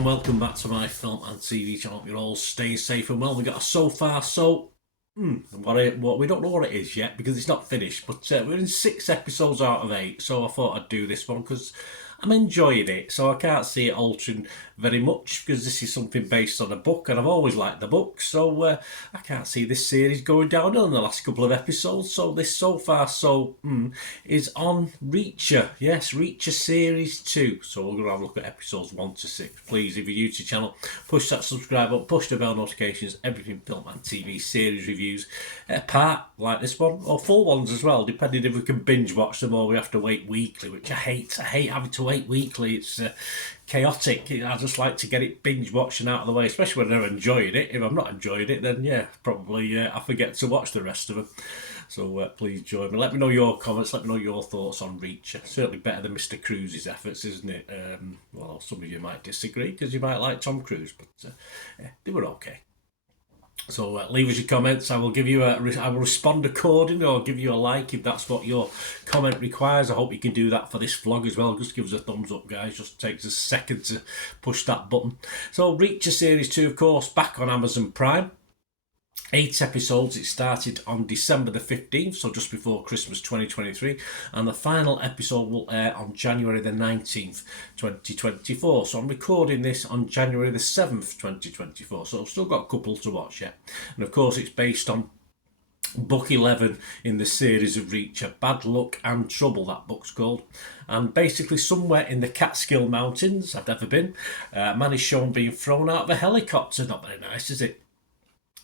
and welcome back to my film and TV channel. Hope you're all staying safe and well. We got a so far so what we don't know what it is yet because it's not finished, but we're in 6 episodes out of 8, so I thought I'd do this one because I'm enjoying it, so I can't see it altering very much because this is something based on a book and I've always liked the book, so I can't see this series going downhill in the last couple of episodes. So this so far so is on Reacher. Yes, Reacher Series 2. So we're going to have a look at episodes 1 to 6. Please, if you're new to the channel, push that subscribe button, push the bell notifications, everything film and TV series reviews, part like this one, or full ones as well, depending if we can binge watch them or we have to wait weekly, which I hate. I hate having to wait weekly. It's chaotic. I just like to get it binge watching out of the way, especially when I'm enjoying it. If I'm not enjoying it, then yeah, probably I forget to watch the rest of them. So please join me. Let me know your comments. Let me know your thoughts on Reacher. Certainly better than Mr. Cruise's efforts, isn't it? Well, some of you might disagree because you might like Tom Cruise, but yeah, they were okay. So leave us your comments. I will give you I will respond accordingly, or give you a like if that's what your comment requires. I hope you can do that for this vlog as well. Just give us a thumbs up, guys. Just takes a second to push that button. So Reacher Series 2, of course, back on Amazon Prime. 8 episodes. It started on December the 15th, so just before Christmas 2023, and the final episode will air on January the 19th 2024. So I'm recording this on January the 7th 2024, so I've still got a couple to watch yet. And of course it's based on book 11 in the series of Reacher, Bad Luck and Trouble, that book's called. And basically somewhere in the Catskill Mountains, I've never been, a man is shown being thrown out of a helicopter. Not very nice, is it?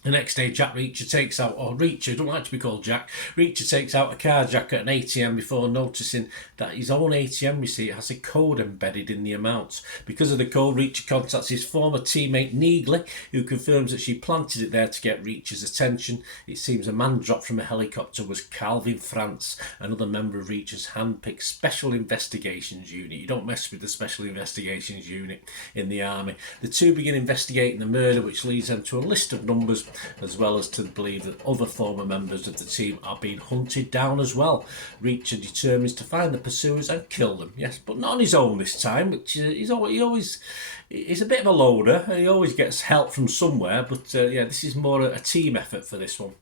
The next day, Jack Reacher takes out, or Reacher, don't like to be called Jack, Reacher takes out a carjacker at an ATM before noticing that his own ATM receipt has a code embedded in the amounts. Because of the code, Reacher contacts his former teammate Neagley, who confirms that she planted it there to get Reacher's attention. It seems a man dropped from a helicopter was Calvin France, another member of Reacher's hand-picked Special Investigations Unit. You don't mess with the Special Investigations Unit in the army. The two begin investigating the murder, which leads them to a list of numbers, as well as to believe that other former members of the team are being hunted down as well. Reacher determines to find the pursuers and kill them, yes, but not on his own this time, which he's a bit of a loner. He always gets help from somewhere, but yeah, this is more a team effort for this one.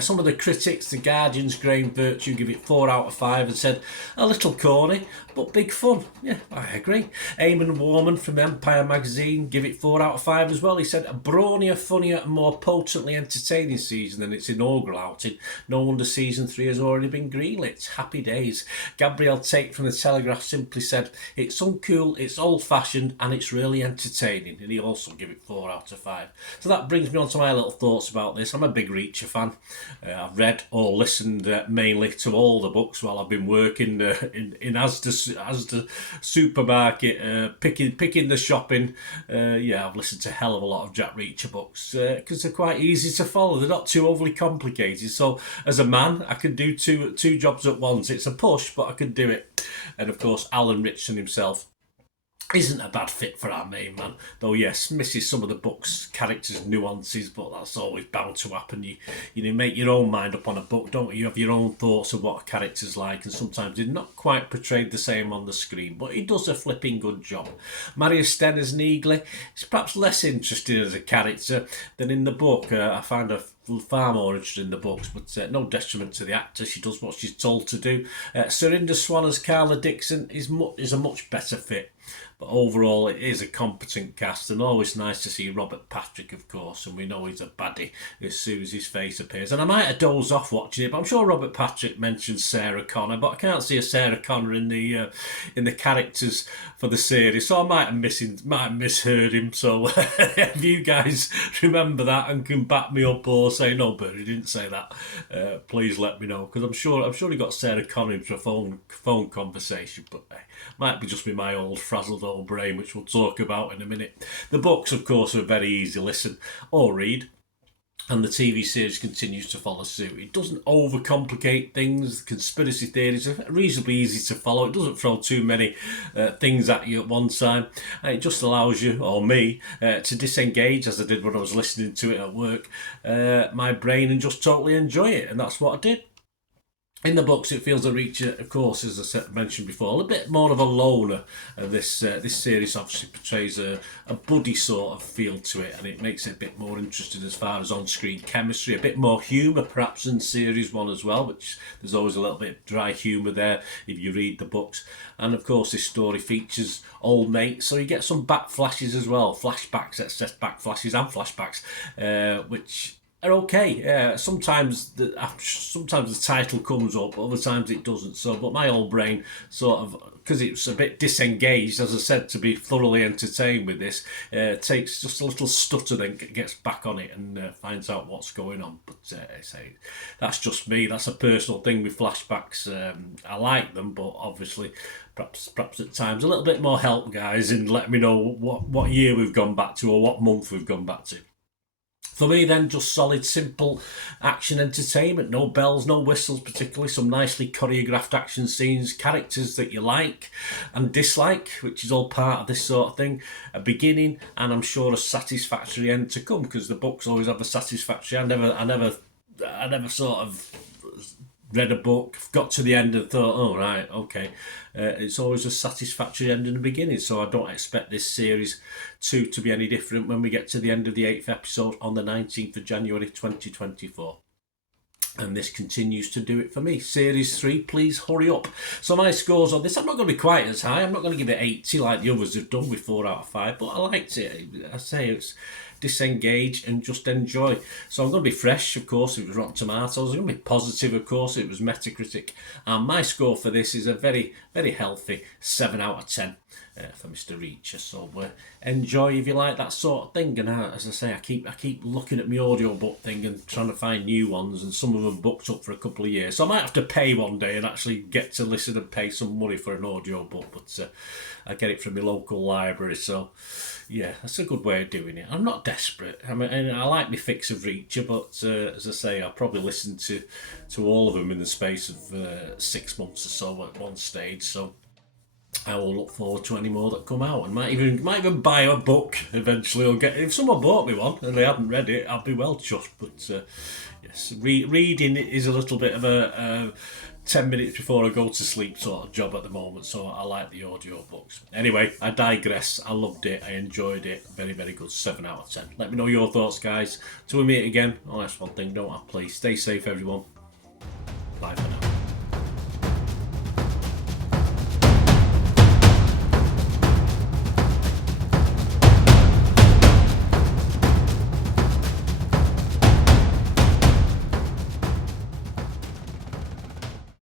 Some of the critics, the Guardian's Graham Virtue, give it 4 out of 5 and said, a little corny, but big fun. Yeah, I agree. Eamon Warman from Empire magazine give it 4 out of 5 as well. He said, a brawnier, funnier and more potently entertaining season than its inaugural outing. No wonder season 3 has already been greenlit. Happy days. Gabrielle Tate from The Telegraph simply said, it's uncool, it's old-fashioned and it's really entertaining. And he also give it 4 out of 5. So that brings me on to my little thoughts about this. I'm a big Reacher fan. I've read or listened mainly to all the books while I've been working in Asda supermarket, picking the shopping. Yeah, I've listened to a hell of a lot of Jack Reacher books because they're quite easy to follow. They're not too overly complicated. So as a man, I can do two jobs at once. It's a push, but I can do it. And of course, Alan Ritchson himself isn't a bad fit for our main man, though yes, misses some of the book's characters' nuances, but that's always bound to happen. You make your own mind up on a book, don't you? You have your own thoughts of what a character's like, and sometimes they're not quite portrayed the same on the screen, but he does a flipping good job. Marius Sten as Neagley is perhaps less interesting as a character than in the book. I find her far more interested in the books, but no detriment to the actor. She does what she's told to do. Surinder Swan as Carla Dixon is a much better fit. But overall, it is a competent cast, and always nice to see Robert Patrick, of course, and we know he's a baddie as soon as his face appears. And I might have dozed off watching it, but I'm sure Robert Patrick mentioned Sarah Connor, but I can't see a Sarah Connor in the characters for the series, so I might have misheard him. So if you guys remember that and can back me up or say no, but he didn't say that, please let me know, because I'm sure he got Sarah Connor into a phone conversation, but might be just with my old frazzled old brain, which we'll talk about in a minute. The books, of course, are very easy listen or read, and the TV series continues to follow suit. It doesn't overcomplicate things. The conspiracy theories are reasonably easy to follow. It doesn't throw too many things at you at one time. It just allows you, or me, to disengage, as I did when I was listening to it at work, my brain, and just totally enjoy it, and that's what I did. In the books, it feels that Reacher, of course, as I mentioned before, a little bit more of a loner. This series obviously portrays a buddy sort of feel to it, and it makes it a bit more interesting as far as on-screen chemistry, a bit more humour perhaps in series one as well, which there's always a little bit of dry humour there if you read the books. And of course, this story features old mates, so you get some back flashes as well, flashbacks, it says back flashes and flashbacks, which are okay. Yeah, sometimes the title comes up, other times it doesn't. So, but my old brain sort of, because it's a bit disengaged, as I said, to be thoroughly entertained with this, takes just a little stutter, then gets back on it and finds out what's going on. But say that's just me. That's a personal thing with flashbacks. I like them, but obviously, perhaps at times a little bit more help, guys, and let me know what year we've gone back to or what month we've gone back to. For me, then, just solid, simple action entertainment. No bells, no whistles, particularly. Some nicely choreographed action scenes, characters that you like and dislike, which is all part of this sort of thing. A beginning, and I'm sure a satisfactory end to come, because the books always have a satisfactory. I never sort of read a book, got to the end and thought, oh, right, okay. It's always a satisfactory end in the beginning, so I don't expect this series to be any different when we get to the end of the 8th episode on the 19th of January 2024. And this continues to do it for me. Series 3, please hurry up. So my scores on this, I'm not going to be quite as high. I'm not going to give it 80 like the others have done with 4 out of 5, but I liked it. I say it's disengage and just enjoy. So I'm going to be fresh, of course, it was Rotten Tomatoes. I'm going to be positive, of course, it was Metacritic. And my score for this is a very, very healthy 7 out of 10 for Mr. Reacher. So enjoy if you like that sort of thing. And as I say, I keep looking at my audiobook thing and trying to find new ones, and some of them booked up for a couple of years. So I might have to pay one day and actually get to listen and pay some money for an audiobook, but I get it from my local library. So yeah, that's a good way of doing it. I'm not desperate. I mean, and I like my fix of Reacher, but as I say, I'll probably listen to all of them in the space of 6 months or so at one stage. So I will look forward to any more that come out, and might even buy a book eventually. Or get, if someone bought me one and they hadn't read it, I'd be well chuffed. But yes, reading is a little bit of a 10 minutes before I go to sleep sort of job at the moment, so I like the audio books. Anyway, I digress. I loved it. I enjoyed it. Very, very good. 7 out of 10. Let me know your thoughts, guys. Till we meet again. Oh, that's one thing. Don't have, please. Stay safe, everyone. Bye for now.